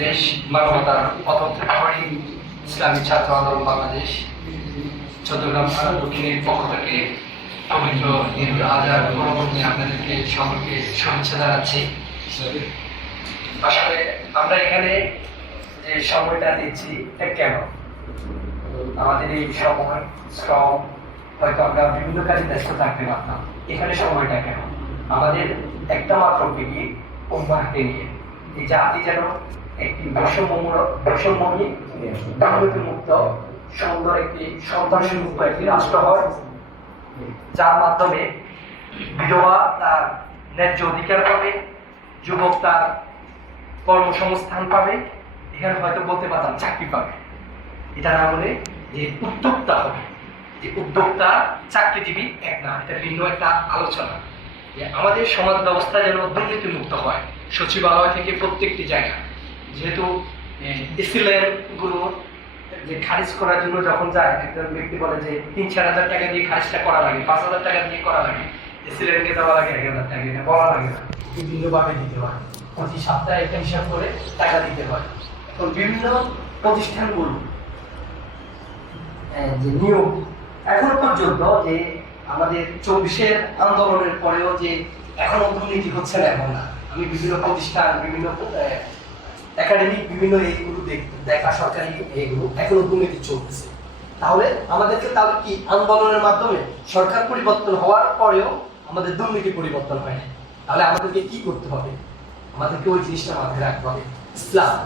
দেশ মানবতার প্রথম প্রহরী ইসলামী ছাত্র আন্দোলন বাংলাদেশ, চট্টগ্রাম দক্ষিণের পক্ষ থেকে পবিত্র ঈদ আজহার পর্ব আপনাদেরকে সকলকে শুভেচ্ছা জানাচ্ছি। আসলে আমরা এখানে যে সময়টা দিচ্ছি কেন? আমাদের এই সময় শ্রম হয়তো আমরা বিভিন্ন কাজে ব্যস্ত থাকতে পারতাম। এখানে সময়টা কেন? আমাদের একটা মাত্র পিড়ি অভ্যাসকে নিয়ে। যেন একটি মুক্ত, সুন্দর একটি সন্ত্রাসী মুক্ত একটি রাষ্ট্র হয়, যার মাধ্যমে বিধবা তার ন্যায্য অধিকার পাবে, যুবক তার কর্মসংস্থান পাবে, এখানে হয়তো বলতে পারতাম চাকরি পাবে। এটা না বলে যে উদ্যোক্তা হবে। যে উদ্যোক্তা চাকরিজীবী এক না, এটা ভিন্ন একটা আলোচনা। যে আমাদের সমাজ ব্যবস্থা যেন দুর্নীতি মুক্ত হয়। সচিবালয় থেকে প্রত্যেকটি জায়গা। যেহেতু গুলো যে খারিজ করার জন্য যখন যায়, একজন ব্যক্তি বলে যে তিন চার হাজার টাকা দিয়ে খারিজটা করা লাগে, পাঁচ হাজার টাকা দিয়ে করা লাগে। এসিলেনকে দেওয়া লাগে এক হাজার টাকা বলা লাগে না। বিভিন্নভাবে দিতে হয়। প্রতি সপ্তাহে একটা হিসাব করে টাকা দিতে হয়। এখন বিভিন্ন প্রতিষ্ঠানগুলো যে নিয়োগ, এখনও পর্যন্ত যে আমাদের চব্বিশের আন্দোলনের পরেও যে এখনও দুর্নীতি হচ্ছে না এখন না। আমি বিভিন্ন প্রতিষ্ঠান, বিভিন্ন একাডেমিক বিভিন্ন এইগুলো দেখা সরকারি এইগুলো এখনও দুর্নীতি চলতেছে। তাহলে আমাদেরকে তাহলে কি আন্দোলনের মাধ্যমে সরকার পরিবর্তন হওয়ার পরেও আমাদের দুর্নীতি পরিবর্তন হয় না তাহলে আমাদেরকে কি করতে হবে? আমাদেরকে ওই জিনিসটা মাথায় রাখতে হবে। ইসলাম।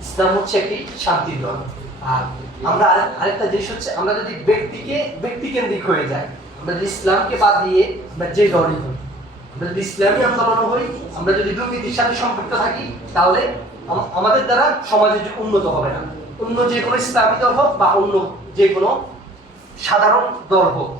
ইসলাম হচ্ছে একটি শান্তির ধর্ম আর আমরা আরে- আরেকটা জিনিস হচ্ছে, আমরা যদি ব্যক্তিকে ব্যক্তিকেন্দ্রিক হয়ে যাই, আমরা যদি ইসলামকে বাদ দিয়ে আমরা যে দলই হই আমরা যদি ইসলামী আমরা যদি সাথে সম্পৃক্ত থাকি, তাহলে আমাদের দ্বারা সমাজে উন্নত হবে না। অন্য যে কোনো ইসলামী দল হোক বা অন্য যে কোনো সাধারণ দল হোক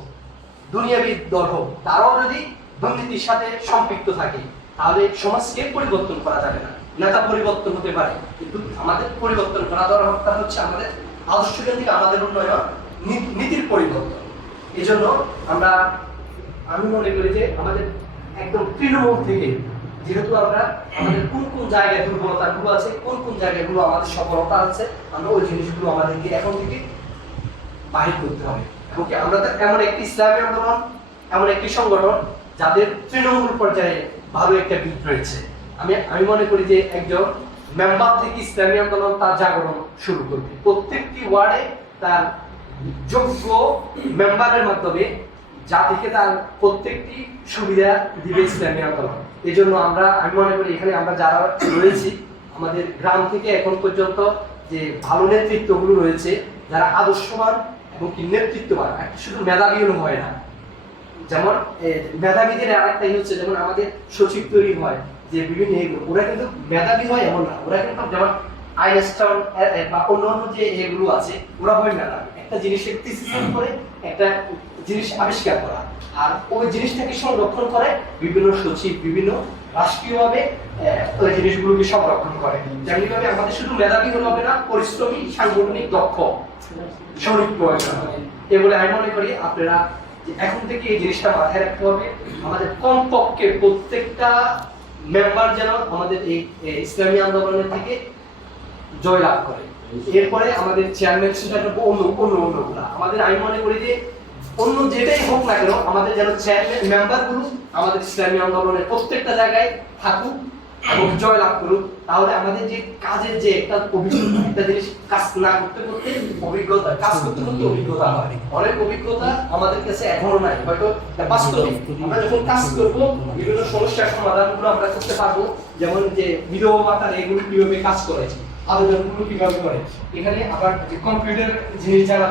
দল হোক, তারাও যদি দুর্নীতির সাথে সম্পৃক্ত থাকে, তাহলে সমাজকে পরিবর্তন করা যাবে না। নেতা পরিবর্তন হতে পারে, কিন্তু আমাদের পরিবর্তন করা দরকার হচ্ছে আমাদের আদর্শ কেন্দ্রিক আমাদের উন্নয়ন নীতির পরিবর্তন। এই জন্য আমরা আমি মনে করি যে আমাদের একদম তৃণমূল থেকে। যেহেতু আমরা আমাদের কোন কোন জায়গায় দুর্বলতাগুলো আছে, কোন কোন জায়গাগুলো আমাদের সফলতা আছে, আমরা ওই জিনিসগুলো আমাদেরকে এখন থেকে বাহির করতে হবে। এবং আমরা এমন একটি ইসলামী আন্দোলন, এমন একটি সংগঠন যাদের তৃণমূল পর্যায়ে ভালো একটা দিক রয়েছে। আমি আমি মনে করি যে একজন মেম্বার থেকে ইসলামী আন্দোলন তার জাগরণ শুরু করবে। প্রত্যেকটি ওয়ার্ডে তার যোগ্য মেম্বারের মাধ্যমে জাতিকে তার প্রত্যেকটি সুবিধা দিবে ইসলামী আন্দোলন এই জন্য আমরা আমি মনে করি এখানে আমরা যারা রয়েছি আমাদের গ্রাম থেকে এখন পর্যন্ত যে ভালো নেতৃত্বগুলো রয়েছে যারা আদর্শবান এবং কি নেতৃত্ববান শুধু মেধাবী হলে হয় না। যেমন মেধাবীদের আরেকটা হচ্ছে যেমন আমাদের সচিব তৈরি হয় যে বিভিন্ন এগুলো ওরা কিন্তু মেধাবী হয় এমন না। ওরা কিন্তু যেমন এ, বা অন্যান্য যে এগুলো আছে ওরা হয় মেধাবী। একটা জিনিসের থিসিস করে একটা জিনিস আবিষ্কার করা। আর ওই জিনিসটাকে সংরক্ষণ করে বিভিন্ন সচিব, বিভিন্ন রাষ্ট্রীয়ভাবে ওই জিনিসগুলোকে সংরক্ষণ করে। যেমনিভাবে আমাদের শুধু মেধাবী হলে হবে না, পরিশ্রমী, সাংগঠনিক দক্ষ শরীর প্রয়োজন হবে। এগুলো আমি মনে করি আপনারা এখন থেকে এই জিনিসটা মাথায় রাখতে হবে, আমাদের কমপক্ষে প্রত্যেকটা মেম্বার যেন আমাদের এই ইসলামী আন্দোলনের থেকে জয়লাভ করে। এরপরে আমাদের চেয়ারম্যান সেটা অন্য অন্য অন্যগুলা আমাদের আমি মনে করি যে অন্য যেটাই হোক না কেন, আমাদের যেন চেয়ারম্যান মেম্বারগুলো আমাদের ইসলামী আন্দোলনের প্রত্যেকটা জায়গায় থাকুক এবং জয় লাভ করুক, তাহলে আমাদের যে কাজের যে একটা অভিজ্ঞতা জিনিস কাজ না করতে করতে অভিজ্ঞতা, কাজ করতে করতে অভিজ্ঞতা হয়। অনেক অভিজ্ঞতা আমাদের কাছে এখনও নাই, হয়তো বাস্তবিক। আমরা যখন কাজ করব, বিভিন্ন সমস্যার সমাধানগুলো আমরা করতে পারব, যেমন যে বিধবা ভাতার এগুলো কীভাবে কাজ করে আবেদনগুলো কীভাবে করে? এখানে আবার কম্পিউটার যে জানা